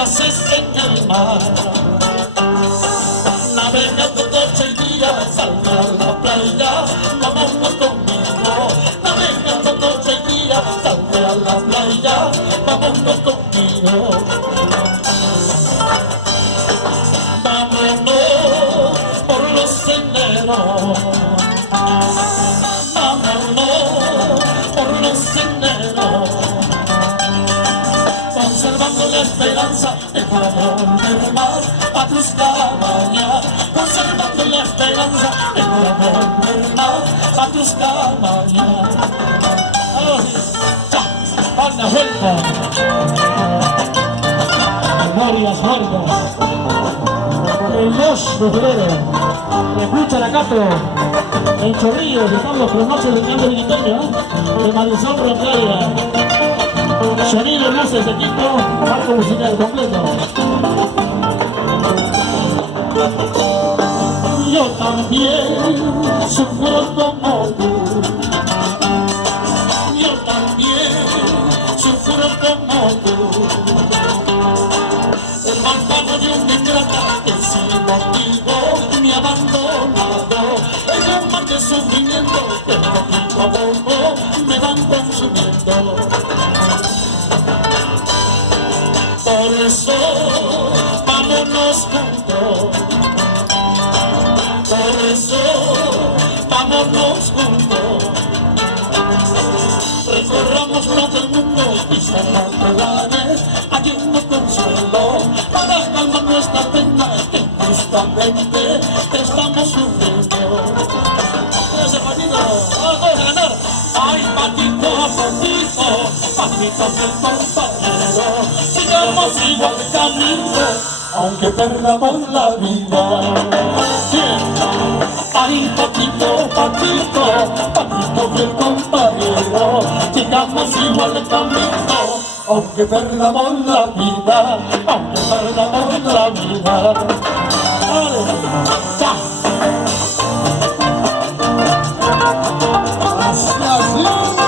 haces en el mar. Navegando noche y día, salga a la playa, vámonos conmigo. Navegando noche y día, salga a la playa, vámonos conmigo. Vámonos por los senderos, vámonos por los senderos, conservando la esperanza de volver más a tus cabañas, conservando la esperanza de volver más a tus cabañas. ¡Anda, vuelta! Memorias muertas. El 2 de febrero, escucha la Cato, en Chorrillos, estamos con noches del canto quiteño, de Marisol Rocaria. Sonido, luces, equipo, marco musical completo. Yo también sufro como tú. Yo también sufro como tú. El malvado de un ingrata que sin motivo me ha abandonado. Es un mal de sufrimiento que poquito a poco me van consumiendo. Por eso vámonos juntos, por eso vámonos juntos. Recorramos todo el mundo, pisar las verdades, hallando consuelo para calmar nuestra pena que injustamente estamos sufriendo. Ese patito, vamos a ganar. Ay, patito, patito, patito del compañero, sigamos igual camino, aunque perdamos la vida. Ay, patito, patito, patito del compañero, sigamos igual camino, aunque perdamos la vida, aunque perdamos la vida. ¡Ale! ¡Ya! Así, así.